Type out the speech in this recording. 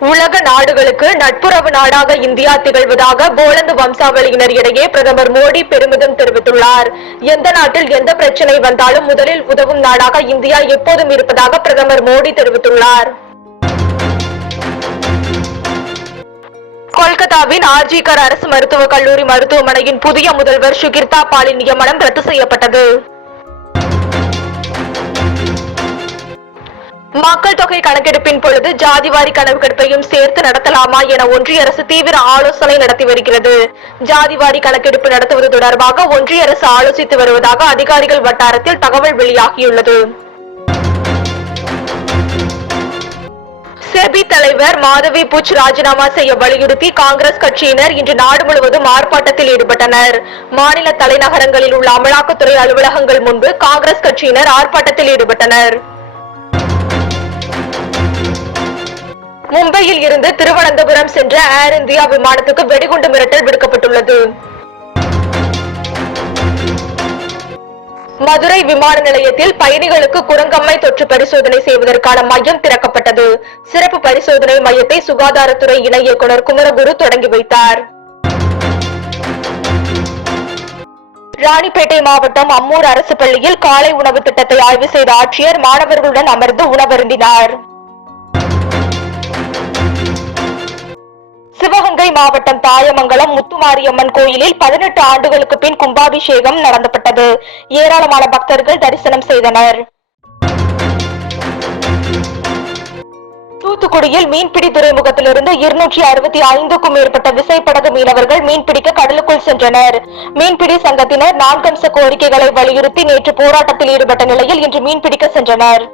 உலக நாடுகளுக்கு நட்புறவு நாடாக இந்தியா திகழ்வதாக போலந்து வம்சாவளியினர் இடையே பிரதமர் மோடி பெருமிதம் தெரிவித்துள்ளார். எந்த நாட்டில் எந்த பிரச்சனை வந்தாலும் முதலில் உதவும் நாடாக இந்தியா எப்போதும் இருப்பதாக பிரதமர் மோடி தெரிவித்துள்ளார். கொல்கத்தாவின் ஆர்ஜிகர் அரசு மருத்துவக் கல்லூரி மருத்துவமனையின் புதிய முதல்வர் சுகிர்தா பாலின் நியமனம் ரத்து செய்யப்பட்டது. மக்கள் தொகை கணக்கெடுப்பின் பொழுது ஜாதிவாரி கணக்கெடுப்பையும் சேர்த்து நடத்தலாமா என ஒன்றிய அரசு தீவிர ஆலோசனை நடத்தி வருகிறது. ஜாதிவாரி கணக்கெடுப்பு நடத்துவது தொடர்பாக ஒன்றிய அரசு ஆலோசித்து வருவதாக அதிகாரிகள் வட்டாரத்தில் தகவல் வெளியாகியுள்ளது. செபி தலைவர் மாதவி புச் ராஜினாமா செய்ய வலியுறுத்தி காங்கிரஸ் கட்சியினர் இன்று நாடு முழுவதும் ஆர்ப்பாட்டத்தில் ஈடுபட்டனர். மாநில தலைநகரங்களில் உள்ள அமலாக்கத்துறை அலுவலகங்கள் முன்பு காங்கிரஸ் கட்சியினர் ஆர்ப்பாட்டத்தில் ஈடுபட்டனர். மும்பையில் இருந்து திருவனந்தபுரம் சென்ற ஏர் இந்தியா விமானத்துக்கு வெடிகுண்டு மிரட்டல் விடுக்கப்பட்டுள்ளது. மதுரை விமான நிலையத்தில் பயணிகளுக்கு குரங்கம்மை தொற்று பரிசோதனை செய்வதற்கான மையம் திறக்கப்பட்டது. சிறப்பு பரிசோதனை மையத்தை சுகாதாரத்துறை இணை இயக்குனர் குமரகுரு தொடங்கி வைத்தார். ராணிப்பேட்டை மாவட்டம் அம்மூர் அரசு பள்ளியில் காலை உணவு திட்டத்தை ஆய்வு செய்த ஆட்சியர் மாணவர்களுடன் அமர்ந்து உணவருந்தினார். சிவகங்கை மாவட்டம் தாயமங்கலம் முத்துமாரியம்மன் கோயிலில் பதினெட்டு ஆண்டுகளுக்கு பின் கும்பாபிஷேகம் நடத்தப்பட்டது ஏராளமான பக்தர்கள் தரிசனம் செய்தனர். தூத்துக்குடியில் மீன்பிடி துறைமுகத்திலிருந்து இருநூற்றி அறுபத்தி ஐந்துக்கும் மேற்பட்ட விசைப்படகு மீனவர்கள் மீன்பிடிக்க கடலுக்குள் சென்றனர். மீன்பிடி சங்கத்தினர் நான்கம்ச கோரிக்கைகளை வலியுறுத்தி நேற்று போராட்டத்தில் ஈடுபட்ட நிலையில் இன்று மீன்பிடிக்க சென்றனர்.